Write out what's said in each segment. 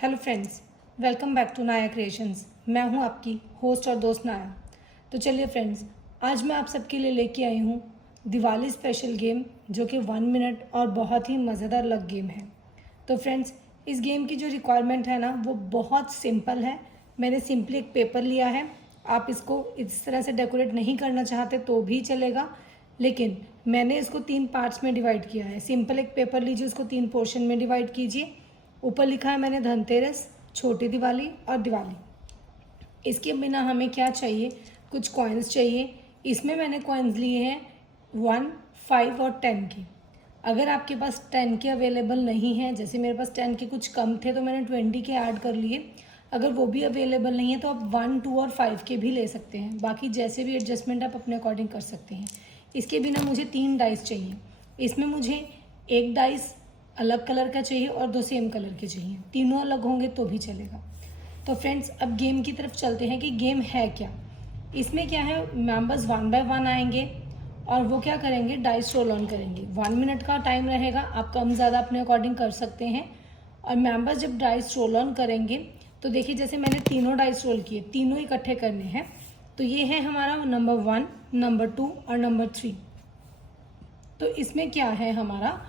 Hello friends, welcome back to Naya creations. मैं हूं आपकी होस्ट और दोस्त नाया। तो चलिए फ्रेंड्स, आज मैं आप सबके लिए लेके आई हूं दिवाली स्पेशल गेम जो कि 1 मिनट और बहुत ही मज़ेदार लग गेम है। तो फ्रेंड्स, इस गेम की जो रिक्वायरमेंट है ना वो बहुत सिंपल है। मैंने सिंपली एक पेपर लिया है। आप इसको इस तरह से डेकोरेट नहीं करना चाहते तो भी चलेगा, लेकिन मैंने इसको 3 पार्ट्स में डिवाइड किया है। सिंपल एक पेपर लीजिए, उसको 3 पोर्शन में डिवाइड कीजिए। ऊपर लिखा है मैंने धनतेरस, छोटी दिवाली और दिवाली। इसके बिना हमें क्या चाहिए, कुछ कॉइन्स चाहिए। इसमें मैंने कॉइन्स लिए हैं 1, 5 और 10 के। अगर आपके पास 10 के अवेलेबल नहीं है, जैसे मेरे पास 10 के कुछ कम थे तो मैंने 20 के ऐड कर लिए। अगर वो भी अवेलेबल नहीं है तो आप 1, 2 और 5 के भी ले सकते हैं। बाकी जैसे भी एडजस्टमेंट आप अपने अकॉर्डिंग कर सकते हैं। इसके बिना मुझे 3 डाइस चाहिए। इसमें मुझे एक डाइस अलग कलर का चाहिए और 2 सेम कलर के चाहिए। तीनों अलग होंगे तो भी चलेगा। तो फ्रेंड्स, अब गेम की तरफ चलते हैं कि गेम है क्या। इसमें क्या है, मेंबर्स 1 बाय 1 आएंगे और वो क्या करेंगे, डाइस रोल ऑन करेंगे। 1 मिनट का टाइम रहेगा, आप कम ज़्यादा अपने अकॉर्डिंग कर सकते हैं। और मेंबर्स जब डाइस रोल ऑन करेंगे तो देखिए, जैसे मैंने तीनों डाइस रोल किए, तीनों इकट्ठे करने हैं। तो ये है हमारा नंबर 1, नंबर 2 और नंबर 3। तो इसमें क्या है हमारा,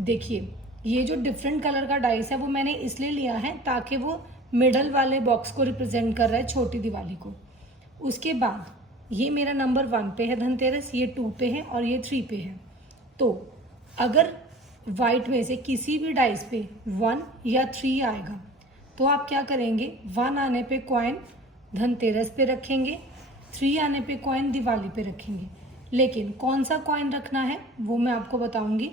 देखिए ये जो डिफरेंट कलर का डाइस है वो मैंने इसलिए लिया है ताकि वो मिडल वाले बॉक्स को रिप्रेजेंट कर रहा है, छोटी दिवाली को। उसके बाद ये मेरा नंबर 1 पे है धनतेरस, ये 2 पे है और ये 3 पे है। तो अगर वाइट में से किसी भी डाइस पे 1 या 3 आएगा तो आप क्या करेंगे, 1 आने पे कॉइन धनतेरस पे रखेंगे, 3 आने पे कॉइन दिवाली पे रखेंगे। लेकिन कौन सा कॉइन रखना है वो मैं आपको बताऊंगी।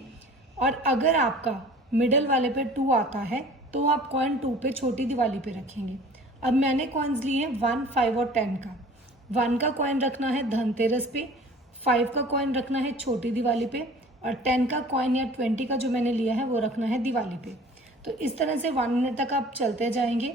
और अगर आपका मिडल वाले पे 2 आता है तो आप कॉइन 2 पे छोटी दिवाली पे रखेंगे। अब मैंने कॉइन्स लिए हैं 1, 5 और 10 का। 1 का कॉइन रखना है धनतेरस पे, 5 का कॉइन रखना है छोटी दिवाली पे और 10 का कॉइन या 20 का जो मैंने लिया है वो रखना है दिवाली पे। तो इस तरह से 1 मिनट तक आप चलते जाएंगे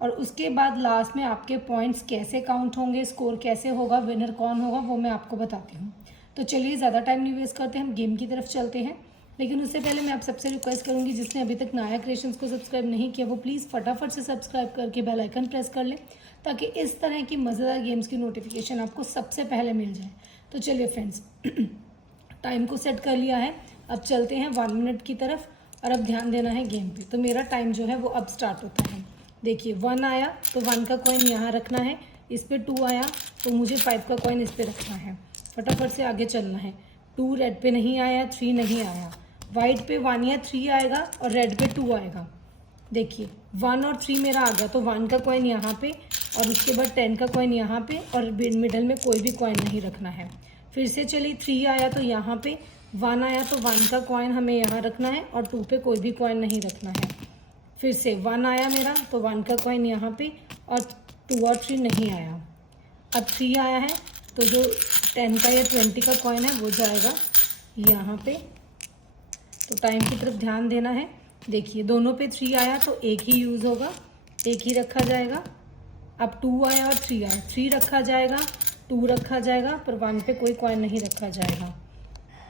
और उसके बाद लास्ट में आपके पॉइंट्स कैसे काउंट होंगे, स्कोर कैसे होगा, विनर कौन होगा वो मैं आपको बताती हूँ। तो चलिए ज़्यादा टाइम नहीं वेस्ट करते, हम गेम की तरफ चलते हैं। लेकिन उससे पहले मैं आप सबसे रिक्वेस्ट करूंगी, जिसने अभी तक नाया क्रिएशंस को सब्सक्राइब नहीं किया वो प्लीज़ फटाफट से सब्सक्राइब करके बेल आइकन प्रेस कर लें, ताकि इस तरह की मज़ेदार गेम्स की नोटिफिकेशन आपको सबसे पहले मिल जाए। तो चलिए फ्रेंड्स, टाइम को सेट कर लिया है, अब चलते हैं 1 मिनट की तरफ। और अब ध्यान देना है गेम पे। तो मेरा टाइम जो है वो अब स्टार्ट होता है। देखिए 1 आया तो 1 का कॉइन यहाँ रखना है, इस पर 2 आया तो मुझे 5 का कॉइन इस पर रखना है। फटाफट से आगे चलना है। 2 रेड पे नहीं आया, 3 नहीं आया, वाइट पे 1 या 3 आएगा और रेड पे 2 आएगा। देखिए 1 और 3 मेरा आ गया तो 1 का कॉइन यहाँ पे और उसके बाद 10 का कॉइन यहाँ पे और मिडल में कोई भी कॉइन नहीं रखना है। फिर से चलिए 3 आया तो यहाँ पे, 1 आया तो 1 का कॉइन हमें यहाँ रखना है और 2 पे कोई भी कॉइन नहीं रखना है। फिर से 1 आया मेरा तो 1 का कॉइन यहाँ पे और 2 और 3 नहीं आया। अब 3 आया है तो जो 10 का या 20 का कॉइन है वो जाएगा यहाँ पे। तो टाइम की तरफ ध्यान देना है। देखिए दोनों पे 3 आया तो एक ही यूज़ होगा, एक ही रखा जाएगा। अब 2 आया और 3 आया, 3 रखा जाएगा, 2 रखा जाएगा, पर 1 पे कोई कॉइन नहीं रखा जाएगा।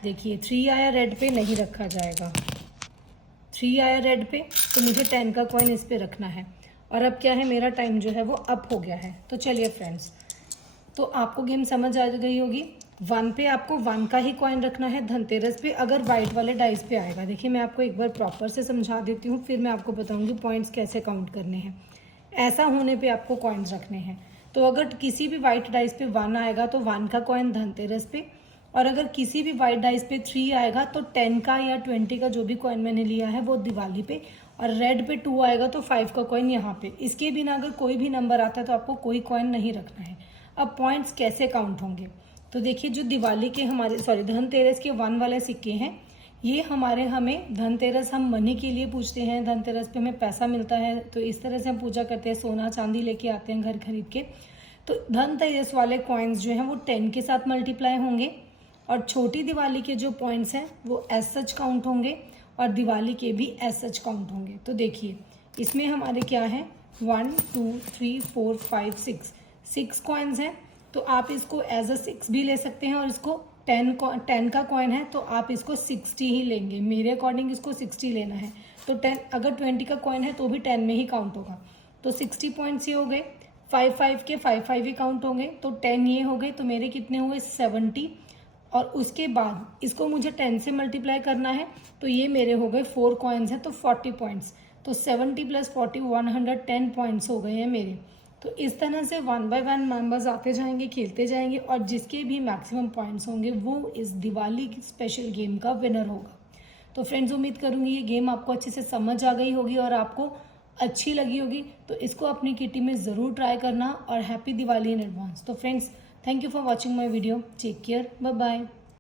देखिए 3 आया रेड पे, नहीं रखा जाएगा। 3 आया रेड पे तो मुझे 10 का कॉइन इस पे रखना है। और अब क्या है, मेरा टाइम जो है वो अप हो गया है। तो चलिए फ्रेंड्स, तो आपको गेम समझ आ गई होगी। 1 पे आपको 1 का ही कॉइन रखना है धनतेरस पे, अगर वाइट वाले डाइस पे आएगा। देखिए मैं आपको एक बार प्रॉपर से समझा देती हूँ, फिर मैं आपको बताऊँगी पॉइंट्स कैसे काउंट करने हैं। ऐसा होने पे आपको कॉइन्स रखने हैं। तो अगर किसी भी वाइट डाइस पे 1 आएगा तो 1 का कॉइन धनतेरस पे, और अगर किसी भी वाइट डाइस पे 3 आएगा तो 10 का या 20 का जो भी कॉइन मैंने लिया है वो दिवाली पे, और रेड पे 2 आएगा तो 5 का कॉइन यहाँ पे। इसके बिना अगर कोई भी नंबर आता है तो आपको कोई कॉइन नहीं रखना है। अब पॉइंट्स कैसे काउंट होंगे, तो देखिए जो दिवाली के हमारे धनतेरस के 1 वाले सिक्के हैं, ये हमें धनतेरस हम मनी के लिए पूछते हैं। धनतेरस पे हमें पैसा मिलता है तो इस तरह से हम पूजा करते हैं, सोना चांदी लेके आते हैं घर खरीद के। तो धनतेरस वाले कॉइन्स जो हैं वो 10 के साथ मल्टीप्लाई होंगे और छोटी दिवाली के जो पॉइंट्स हैं वो एज सच काउंट होंगे और दिवाली के भी एज सच काउंट होंगे। तो देखिए इसमें हमारे क्या है, 1, 2, 3, 4, 5, 6 कॉइन्स हैं। तो आप इसको एज अ 6 भी ले सकते हैं और इसको 10 का कॉइन है तो आप इसको 60 ही लेंगे। मेरे अकॉर्डिंग इसको 60 लेना है। तो 10, अगर 20 का कॉइन है तो भी 10 में ही काउंट होगा। तो 60 पॉइंट्स ये हो गए, 5 के 5 ही काउंट होंगे, तो 10 ये हो गए, तो मेरे कितने हुए 70। और उसके बाद इसको मुझे 10 से मल्टीप्लाई करना है, तो ये मेरे हो गए 4 कॉइन्स हैं तो 40 पॉइंट्स। तो 70 + 40 110 पॉइंट्स हो गए हैं मेरे। तो इस तरह से 1 बाय 1 मेंबर्स आते जाएंगे, खेलते जाएंगे, और जिसके भी मैक्सिमम पॉइंट्स होंगे वो इस दिवाली की स्पेशल गेम का विनर होगा। तो फ्रेंड्स, उम्मीद करूँगी ये गेम आपको अच्छे से समझ आ गई होगी और आपको अच्छी लगी होगी। तो इसको अपनी किटी में ज़रूर ट्राई करना, और हैप्पी दिवाली इन एडवांस। तो friends, thank you for watching my video. Take care, bye bye.